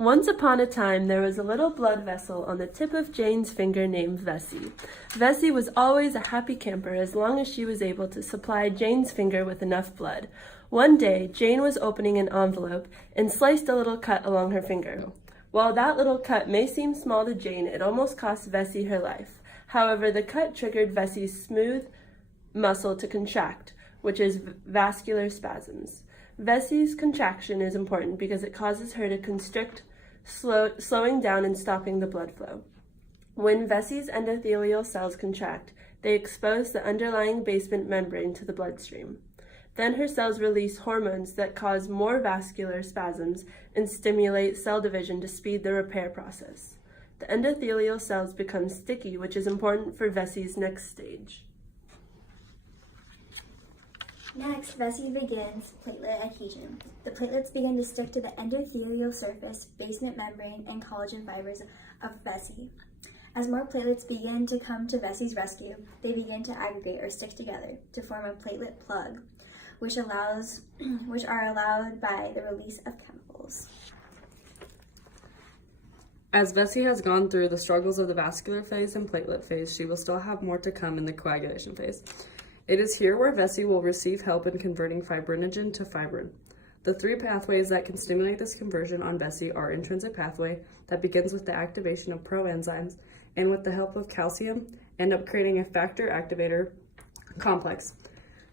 Once upon a time, there was a little blood vessel on the tip of Jane's finger named Vessie. Vessie was always a happy camper as long as she was able to supply Jane's finger with enough blood. One day, Jane was opening an envelope and sliced a little cut along her finger. While that little cut may seem small to Jane, it almost cost Vessie her life. However, the cut triggered Vessie's smooth muscle to contract, which is vascular spasms. Vessie's contraction is important because it causes her to constrict, slowing down and stopping the blood flow. When Vessie's endothelial cells contract, they expose the underlying basement membrane to the bloodstream. Then her cells release hormones that cause more vascular spasms and stimulate cell division to speed the repair process. The endothelial cells become sticky, which is important for Vessie's next stage. Next, Vessie begins platelet adhesion. The platelets begin to stick to the endothelial surface, basement membrane, and collagen fibers of Vessie. As more platelets begin to come to Vessie's rescue, they begin to aggregate or stick together to form a platelet plug, which are allowed by the release of chemicals. As Vessie has gone through the struggles of the vascular phase and platelet phase, she will still have more to come in the coagulation phase. It is here where Vessie will receive help in converting fibrinogen to fibrin. The three pathways that can stimulate this conversion on Vessie are intrinsic pathway that begins with the activation of proenzymes and with the help of calcium end up creating a factor activator complex.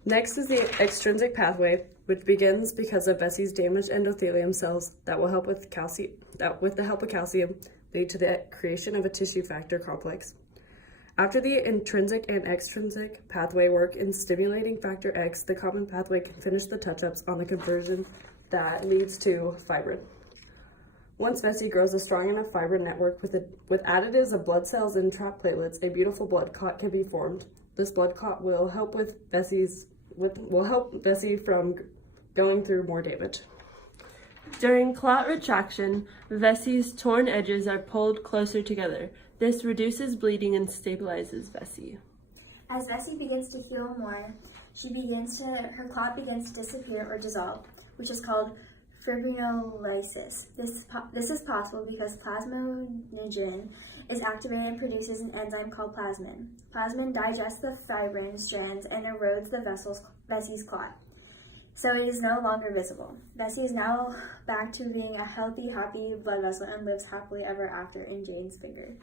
Next is the extrinsic pathway, which begins because of Vessie's damaged endothelium cells that will help with the help of calcium lead to the creation of a tissue factor complex. After the intrinsic and extrinsic pathway work in stimulating factor X, the common pathway can finish the touch-ups on the conversion that leads to fibrin. Once Vessie grows a strong enough fibrin network with additives of blood cells and trapped platelets, a beautiful blood clot can be formed. This blood clot will help Vessie from going through more damage. During clot retraction, Vessie's torn edges are pulled closer together. This reduces bleeding and stabilizes Vessie. As Vessie begins to heal more, her clot begins to disappear or dissolve, which is called fibrinolysis. This is possible because plasminogen is activated and produces an enzyme called plasmin. Plasmin digests the fibrin strands and erodes the Vessie's clot, so it is no longer visible. Vessie is now back to being a healthy, happy blood vessel and lives happily ever after in Jane's finger.